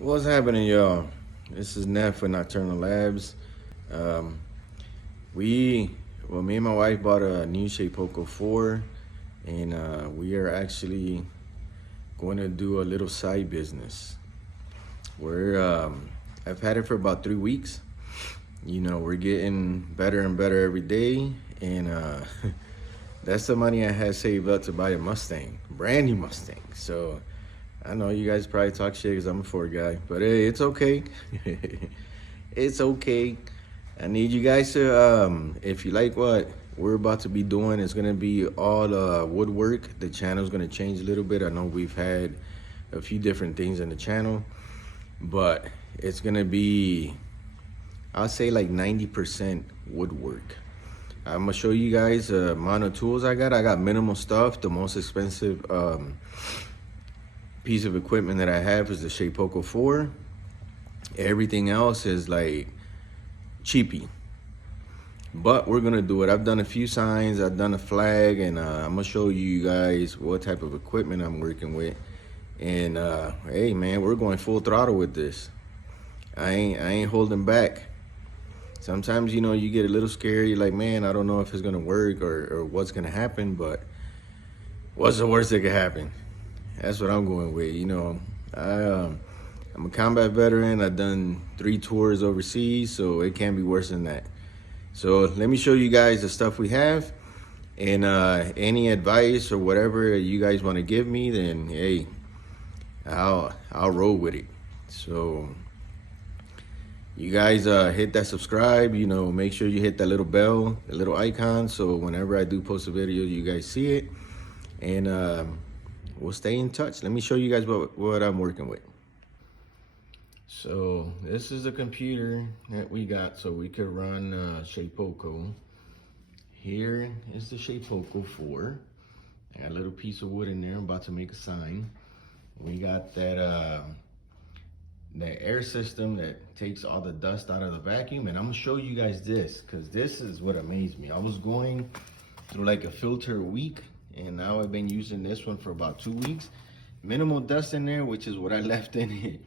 What's happening, y'all? This is Neff for Nocturnal Labs. Um, we, me and my wife bought a new Shapeoko 4, and we are actually going to do a little side business. I've had it for about 3 weeks. We're getting better and better every day, and that's the money I had saved up to buy a Mustang, brand new Mustang. So I know you guys probably talk shit because I'm a Ford guy, but hey, it's okay. It's okay. I need you guys to, if you like what we're about to be doing, it's gonna be all woodwork. The channel's gonna change a little bit. I know we've had a few different things in the channel, but it's gonna be, I'll say like 90% woodwork. I'm gonna show you guys the amount of tools I got. I got minimal stuff. The most expensive piece of equipment that I have is the Shapeoko 4. Everything else is like cheapy. But we're gonna do it. I've done a few signs, I've done a flag, and I'm gonna show you guys what type of equipment I'm working with. And hey man, we're going full throttle with this. I ain't holding back. Sometimes you get a little scared. You're like, man, I don't know if it's gonna work or what's gonna happen, but what's the worst that could happen? That's what I'm going with. I'm a combat veteran. I've done 3 tours overseas, so it can't be worse than that. So let me show you guys the stuff we have, and any advice or whatever you guys want to give me, then hey, I'll roll with it. So you guys hit that subscribe, make sure you hit that little bell, the little icon, so whenever I do post a video, you guys see it. And we'll stay in touch. Let me show you guys what I'm working with. So this is the computer that we got so we could run Shapeoko. Here is the Shapeoko 4. I got a little piece of wood in there. I'm about to make a sign. We got that air system that takes all the dust out of the vacuum, and I'm gonna show you guys this because this is what amazed me. I was going through like a filter a week, and now I've been using this one for about 2 weeks. Minimal dust in there, which is what I left in it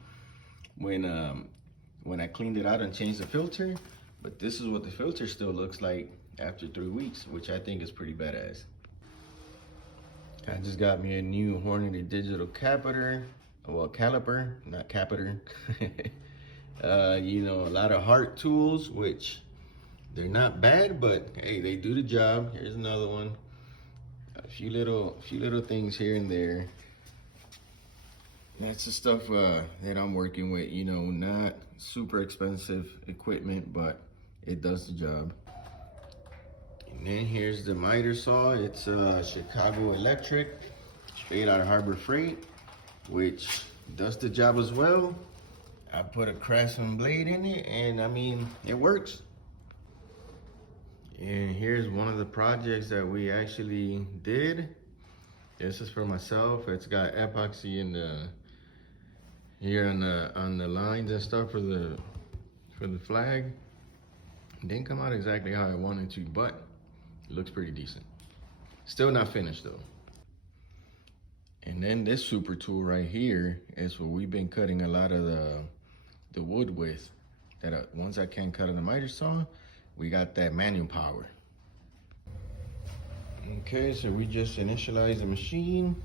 when I cleaned it out and changed the filter. But this is what the filter still looks like after 3 weeks, which I think is pretty badass. I just got me a new Hornady digital capacitor. Well, caliper, not capacitor. A lot of heart tools, which they're not bad, but hey, they do the job. Here's another one. A few little things here and there. That's the stuff that I'm working with. Not super expensive equipment, but it does the job. And then here's the miter saw. It's Chicago Electric, straight out of Harbor Freight, which does the job as well. I put a Craftsman blade in it, and I mean, it works. And here's one of the projects that we actually did. This is for myself. It's got epoxy in the here on the lines and stuff for the flag. It didn't come out exactly how I wanted to, but it looks pretty decent. Still not finished though. And then this super tool right here is what we've been cutting a lot of the wood with. That once I can't cut on the miter saw, we got that manual power. Okay, so we just initialized the machine,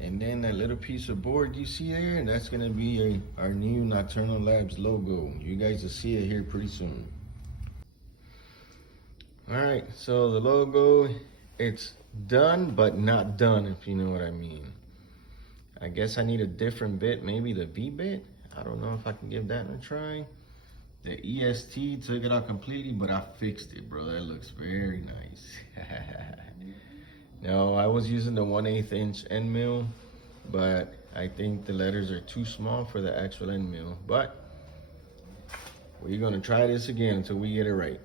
and then that little piece of board you see there, that's gonna be our new Nocturnal Labs logo. You guys will see it here pretty soon. All right, so the logo, it's done, but not done, if you know what I mean. I guess I need a different bit, maybe the V bit. I don't know if I can give that a try. The EST took it out completely, but I fixed it, bro. That looks very nice. No, I was using the 1/8 inch end mill, but I think the letters are too small for the actual end mill. But we're gonna try this again until we get it right.